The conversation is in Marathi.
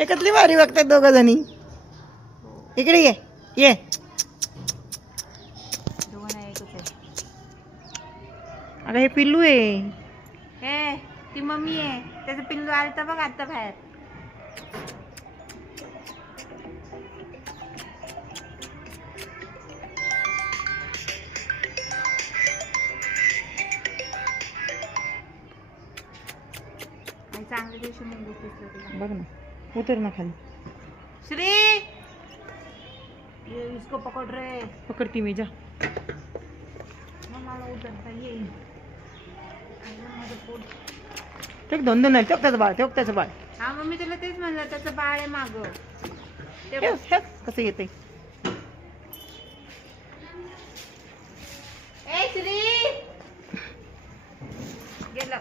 एकतली भारी बघतात दोघं जणी. इकडे ये ये. अगं हे पिल्लू आहे. हे ती मम्मी आहे. त्याचं पिल्लू आलं तर बघ आता बाहेर. चांगल्या दिवशी मुंगूस दिसलं तुला. बघ ना उतर ना खाली. श्री ये इसको पकड़ रे. पकडती मी जा. मला उतरता येईल. ठेक दोन दोन ठेक त्याचं बाळ ठेक त्याचं बाळ. हा मम्मी तुला तेच म्हणलं त्याचं बाळ आहे माग. कसं येते. ए श्री गेलं.